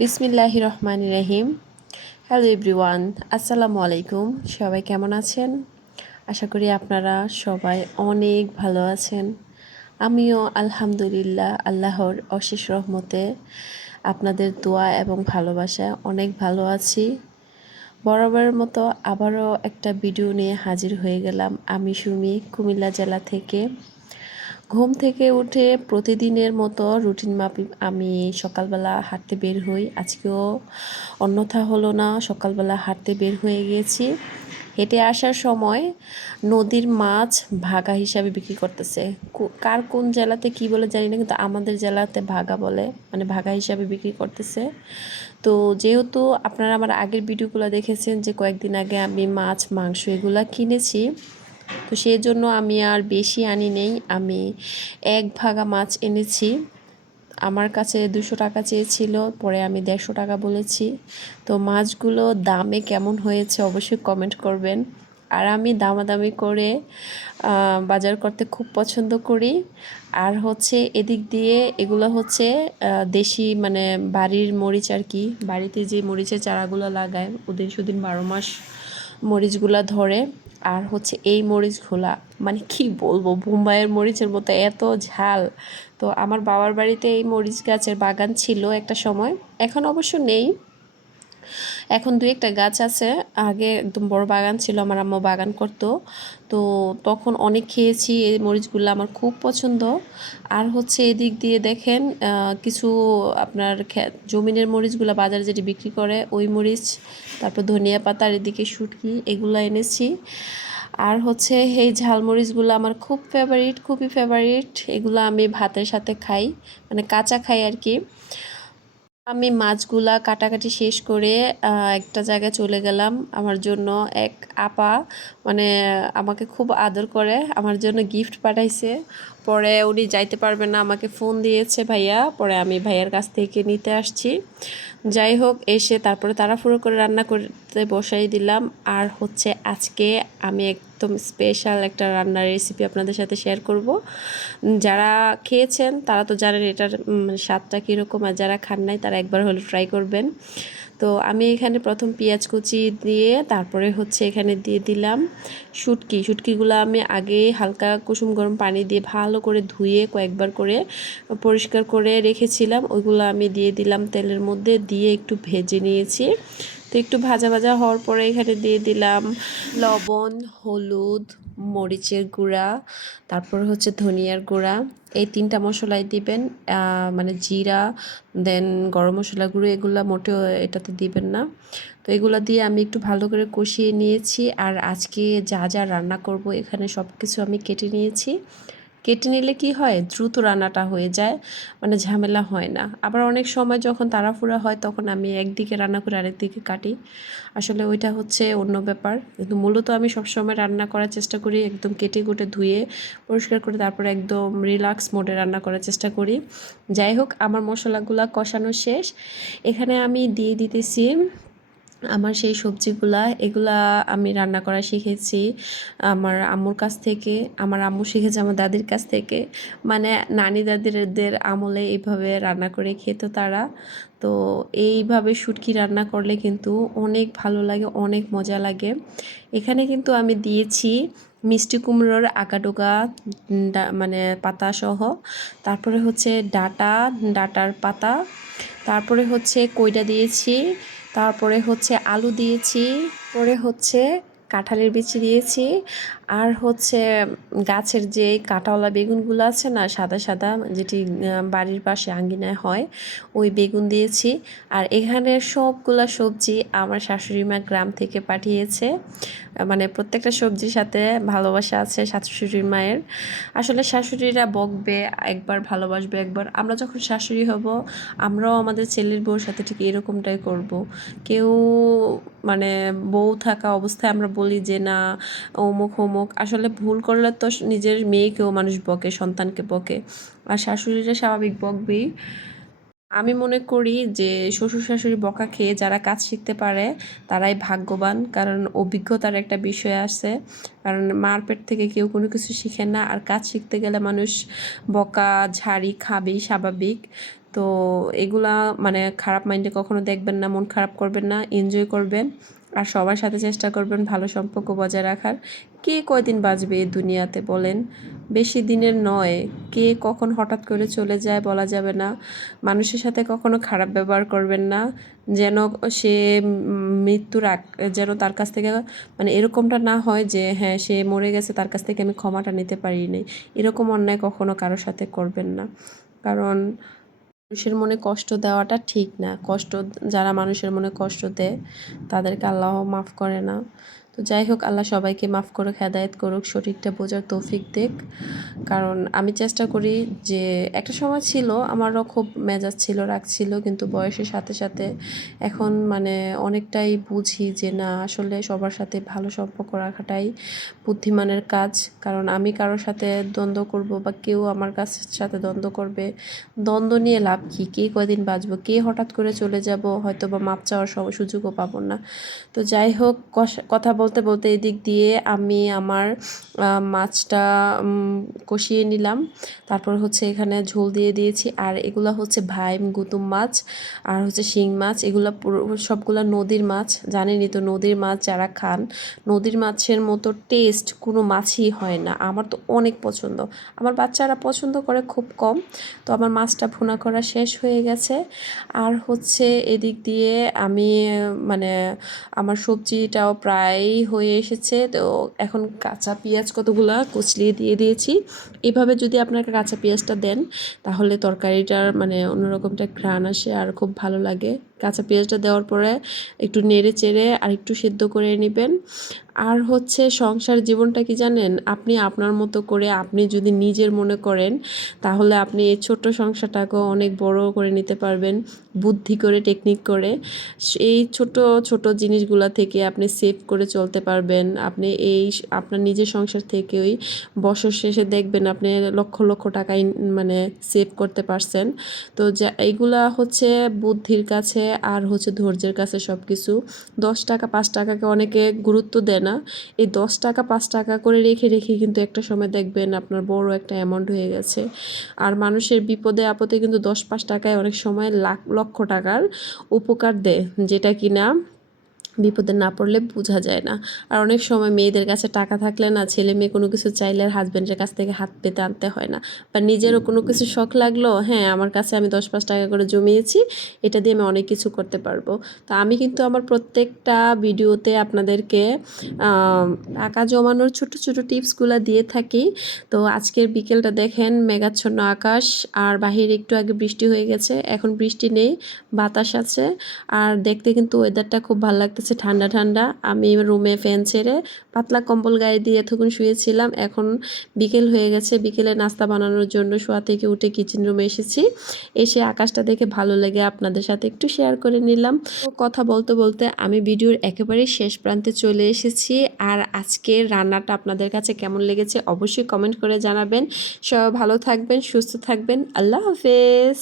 বিসমিল্লাহির রহমানির রহিম। Hello everyone, আসসালামু আলাইকুম। সবাই কেমন আছেন? আশা করি আপনারা সবাই অনেক ভালো আছেন। আমিও আলহামদুলিল্লাহ আল্লাহর অশেষ রহমতে আপনাদের দোয়া এবং ভালোবাসা অনেক ভালো আছি। বরাবরের মতো আবারও একটা ভিডিও নিয়ে হাজির হয়ে গেলাম আমি সুমি, কুমিল্লা জেলা থেকে। ঘুম থেকে উঠে প্রতিদিনের মতো রুটিন মাফিক আমি সকালবেলা হাঁটতে বের হই। আজকেও অন্যথা হলো না, সকালবেলা হাঁটতে বের হয়ে গিয়েছি। হেঁটে আসার সময় নদীর মাছ ভাগা হিসাবে বিক্রি করতেছে। কার কোন জেলাতে কি বলে জানি না, কিন্তু আমাদের জেলাতে ভাগা বলে, মানে ভাগা হিসাবে বিক্রি করতেছে। তো যেহেতু আপনারা আমার আগের ভিডিওগুলো দেখেছেন যে কয়েকদিন আগে আমি মাছ মাংস এগুলা কিনেছি, তো সেই জন্য আমি আর বেশি আনি নেই। আমি এক ভাগা মাছ এনেছি। আমার কাছে 200 টাকা চেয়েছিল, পরে আমি 150 টাকা বলেছি। তো মাছগুলো দামে কেমন হয়েছে অবশ্যই কমেন্ট করবেন। আর আমি দামাদামি করে বাজার করতে খুব পছন্দ করি। আর হচ্ছে এদিক দিয়ে এগুলো হচ্ছে দেশি, মানে বাড়ির মরিচ আর কি। বাড়িতে যে মরিচের চারাগুলো লাগায় ওদিন সুদিন 12 মাস মরিচগুলা ধরে। আর হচ্ছে এই মরিচগুলা মানে কি বলবো, বোম্বাইয়ের মরিচের মতো এত ঝাল। তো আমার বাবার বাড়িতে এই মরিচ গাছের বাগান ছিল একটা সময়, এখন অবশ্য নেই। এখন দুই একটা গাছ আছে, আগে একদম বড় বাগান ছিল, আমার আম্মু বাগান করতো। তো তখন অনেক খেয়েছি, এই মরিচগুলো আমার খুব পছন্দ। আর হচ্ছে এদিক দিয়ে দেখেন কিছু আপনার জমিনের মরিচগুলো বাজারে যেটি বিক্রি করে ওই মরিচ, তারপর ধনিয়া পাতা, আর এদিকে শুটকি, এগুলো এনেছি। আর হচ্ছে এই ঝালমরিচগুলো আমার খুব ফেভারিট, খুবই ফেভারিট। এগুলো আমি ভাতের সাথে খাই, মানে কাঁচা খাই আর কি। আমি মাছগুলা কাটাকাটি শেষ করে একটা জায়গায় চলে গেলাম। আমার জন্য এক আপা, মানে আমাকে খুব আদর করে, আমার জন্য গিফট পাঠাইছে। পরে উনি যাইতে পারবেন না, আমাকে ফোন দিয়েছে ভাইয়া, পরে আমি ভাইয়ার কাছ থেকে নিতে আসছি। যাই হোক, এসে তারপরে তাড়াহুড়ো করে রান্না করতে বসাই দিলাম। আর হচ্ছে আজকে আমি একদম স্পেশাল একটা রান্নার রেসিপি আপনাদের সাথে শেয়ার করব। যারা খেয়েছেন তারা তো জানেন এটার স্বাদটা কীরকম, আর যারা খান নাই তারা একবার হলে ট্রাই করবেন। তো আমি এখানে প্রথম পেঁয়াজ কুচি দিয়ে তারপরে হচ্ছে এখানে দিয়ে দিলাম শুটকিগুলো আমি আগে হালকা কুসুম গরম পানি দিয়ে ভালো করে ধুয়ে কয়েকবার করে পরিষ্কার করে রেখেছিলাম। ওইগুলো আমি দিয়ে দিলাম তেলের মধ্যে, দিয়ে একটু ভেজে নিয়েছি। তো একটু ভাজা ভাজা হওয়ার পরে এখানে দিয়ে দিলাম লবণ, হলুদ, মরিচের গুঁড়া, তারপর হচ্ছে ধনিয়ার গুঁড়া। এই 3টা মশলাই দিবেন। মানে জিরা, দেন গরম মশলা গুঁড়ো, এগুলো মোটেও এটাতে দিবেন না। তো এগুলো দিয়ে আমি একটু ভালো করে কষিয়ে নিয়েছি। আর আজকে যা যা রান্না করব এখানে সব কিছু আমি কেটে নিয়েছি। কেটে নিলে কি হয়, দ্রুত রান্নাটা হয়ে যায়, মানে ঝামেলা হয় না। আবার অনেক সময় যখন তাড়াহুড়া হয় তখন আমি একদিকে রান্না করে আরেকদিকে কাটি, আসলে ওইটা হচ্ছে অন্য ব্যাপার। কিন্তু মূলত আমি সবসময় রান্না করার চেষ্টা করি একদম কেটে কুটে ধুয়ে পরিষ্কার করে তারপরে একদম রিল্যাক্স মোডে রান্না করার চেষ্টা করি। যাই হোক, আমার মশলাগুলো কষানো শেষ। এখানে আমি দিয়ে দিতেছি আমার সেই সবজিগুলা। এগুলা আমি রান্না করা শিখেছি আমার আম্মুর কাছ থেকে। আমার আম্মু শিখেছে আমার দাদির কাছ থেকে, মানে নানি দাদিদের আমলে এইভাবে রান্না করে খেত তারা। তো এইভাবে শুটকি রান্না করলে কিন্তু অনেক ভালো লাগে, অনেক মজা লাগে। এখানে কিন্তু আমি দিয়েছি মিষ্টি কুমড়োর আঁকাডোকা, মানে পাতা সহ, তারপরে হচ্ছে ডাটার পাতা, তারপরে হচ্ছে কইডা দিয়েছি, তারপরে হচ্ছে আলু দিয়েছি, পরে হচ্ছে কাঁঠালের বিচি দিয়েছি। আর হচ্ছে গাছের যে কাঁটাওয়ালা বেগুনগুলো আছে না, সাদা সাদা, যেটি বাড়ির পাশে আঙ্গিনায় হয়, ওই বেগুন দিয়েছি। আর এখানে সবগুলা সবজি আমার শাশুড়ি মা গ্রাম থেকে পাঠিয়েছে, মানে প্রত্যেকটা সবজির সাথে ভালোবাসা আছে শাশুড়ি মায়ের। আসলে শাশুড়িরা বকবে একবার, ভালোবাসবে একবার। আমরা যখন শাশুড়ি হব আমরাও আমাদের ছেলের বউর সাথে ঠিক এরকমটাই করব। কেউ মানে বউ থাকা অবস্থায় আমরা বলি যে না অমুক অমুক, আসলে ভুল করলে তো নিজের মেয়েকেও মানুষ বকে, সন্তানকে বকে, আর শাশুড়িরা স্বাভাবিক বকবেই। আমি মনে করি যে শ্বশুর শাশুড়ি বকা খেয়ে যারা কাজ শিখতে পারে তারাই ভাগ্যবান, কারণ অভিজ্ঞতার একটা বিষয় আছে। কারণ মার পেট থেকে কেউ কোনো কিছু শিখে না, আর কাজ শিখতে গেলে মানুষ বকা ঝাড়ি খাবেই, স্বাভাবিক। তো এগুলা মানে খারাপ মাইন্ডে কখনো দেখবেন না, মন খারাপ করবেন না, এনজয় করবেন আর সবার সাথে চেষ্টা করবেন ভালো সম্পর্ক বজায় রাখার। কে কয়দিন বাঁচবে এই দুনিয়াতে বলেন? বেশি দিনের নয়। কে কখন হঠাৎ করে চলে যায় বলা যাবে না। মানুষের সাথে কখনো খারাপ ব্যবহার করবেন না, যেন সে মৃত্যুর আগ যেন তার কাছ থেকে মানে এরকমটা না হয় যে হ্যাঁ সে মরে গেছে, তার কাছ থেকে আমি ক্ষমাটা নিতে পারি নাই। এরকম অন্যায় কখনো কারোর সাথে করবেন না, কারণ মানুষের মনে কষ্ট দেওয়াটা ঠিক না। যারা মানুষের মনে কষ্ট দেয় তাদেরকে আল্লাহ মাফ করে না। তো যাই হোক, আল্লাহ সবাইকে মাফ করুক, হেদায়েত করুক, সঠিকটা বোঝার তৌফিক দেক। কারণ আমি চেষ্টা করি যে একটা সময় ছিল আমারও খুব মেজাজ ছিল, রাগ ছিল, কিন্তু বয়সের সাথে সাথে এখন মানে অনেকটাই বুঝি যে না, আসলে সবার সাথে ভালো সম্পর্ক রাখাটাই বুদ্ধিমানের কাজ। কারণ আমি কারোর সাথে দ্বন্দ্ব করব বা কেউ আমার সাথে দ্বন্দ্ব করবে, দ্বন্দ্ব নিয়ে লাভ কী? কে কয়দিন বাঁচবো, কে হঠাৎ করে চলে যাব, হয়তো বা মাপ চাওয়ার সুযোগও পাবো না। তো যাই হোক, কথা বলতে বলতে এদিক দিয়ে আমি আমার মাছটা কষিয়ে নিলাম। তারপর হচ্ছে এখানে ঝোল দিয়ে দিয়েছি। আর এগুলো হচ্ছে ভাইম গুতুম মাছ আর হচ্ছে শিং মাছ। এগুলো পুরো সবগুলো নদীর মাছ। জানেনই তো, নদীর মাছ যারা খান, নদীর মাছের মতো টেস্ট কোনো মাছই হয় না। আমার তো অনেক পছন্দ, আমার বাচ্চারা পছন্দ করে খুব কম। তো আমার মাছটা ভুনা করা শেষ হয়ে গেছে। আর হচ্ছে এদিক দিয়ে আমি মানে আমার সবজিটাও প্রায় হয়ে এসেছে। তো এখন কাঁচা পেঁয়াজ কতগুলা কুচলিয়ে দিয়ে দিয়েছি। এভাবে যদি আপনারা কাঁচা পেঁয়াজটা দেন তাহলে তরকারিটার মানে অন্যরকম একটা ঘ্রাণ আসে আর খুব ভালো লাগে। কাঁচা পেঁয়াজটা দেওয়ার পরে একটু নেড়ে চেড়ে আর একটু সেদ্ধ করে নেবেন। আর হচ্ছে সংসার জীবনটা কি জানেন, আপনি আপনার মতো করে আপনি যদি নিজের মনে করেন তাহলে আপনি এই ছোট্ট সংসারটাকেও অনেক বড় করে নিতে পারবেন, বুদ্ধি করে, টেকনিক করে। এই ছোট ছোট জিনিসগুলা থেকে আপনি সেভ করে চলতে পারবেন। আপনি আপনার নিজের সংসার থেকেই বছর শেষে দেখবেন আপনি লক্ষ লক্ষ টাকা মানে সেভ করতে পারছেন। তো এইগুলা হচ্ছে বুদ্ধির কাছে আর হচ্ছে ধৈর্যের কাছে সব কিছু। 10 টাকা 5 টাকাকে অনেকে গুরুত্ব দেয় না। এই 10 টাকা 5 টাকা করে রেখে রেখে কিন্তু একটা সময় দেখবেন আপনার বড় একটা অ্যামাউন্ট হয়ে গেছে। আর মানুষের বিপদে আপদে কিন্তু 10-5 টাকায় অনেক সময় লক্ষ টাকার উপকার দেয়, যেটা কিনা বিপদে না পড়লে বোঝা যায় না। আর অনেক সময় মেয়েদের কাছে টাকা থাকলে না, ছেলে মেয়ে কোনো কিছু চাইলে আর হাজব্যান্ডের কাছ থেকে হাত পেতে আনতে হয় না। বা নিজেরও কোনো কিছু শখ লাগলো, হ্যাঁ আমার কাছে আমি 10-5 টাকা করে জমিয়েছি, এটা দিয়ে আমি অনেক কিছু করতে পারবো। তো আমি কিন্তু আমার প্রত্যেকটা ভিডিওতে আপনাদেরকে টাকা জমানোর ছোট ছোট টিপসগুলো দিয়ে থাকি। তো আজকের বিকেলটা দেখেন, মেঘাচ্ছন্ন আকাশ, আর বাহিরে একটু আগে বৃষ্টি হয়ে গেছে, এখন বৃষ্টি নেই, বাতাস আছে। আর দেখতে কিন্তু ওয়েদারটা খুব ভালো লাগতেছে, ঠান্ডা ঠান্ডা। আমি রুমে ফ্যান ছেড়ে পাতলা কম্বল গায়ে দিয়ে এতক্ষণ শুয়েছিলাম। এখন বিকেল হয়ে গেছে, বিকেলে নাস্তা বানানোর জন্য শোয়া থেকে উঠে কিচেন রুমে এসেছি। এসে আকাশটা দেখে ভালো লেগে আপনাদের সাথে একটু শেয়ার করে নিলাম। তো কথা বলতে বলতে আমি ভিডিওর একেবারে শেষ প্রান্তে চলে এসেছি। আর আজকের রান্নাটা আপনাদের কাছে কেমন লেগেছে অবশ্যই কমেন্ট করে জানাবেন। সবাই ভালো থাকবেন, সুস্থ থাকবেন। আল্লাহ হাফেজ।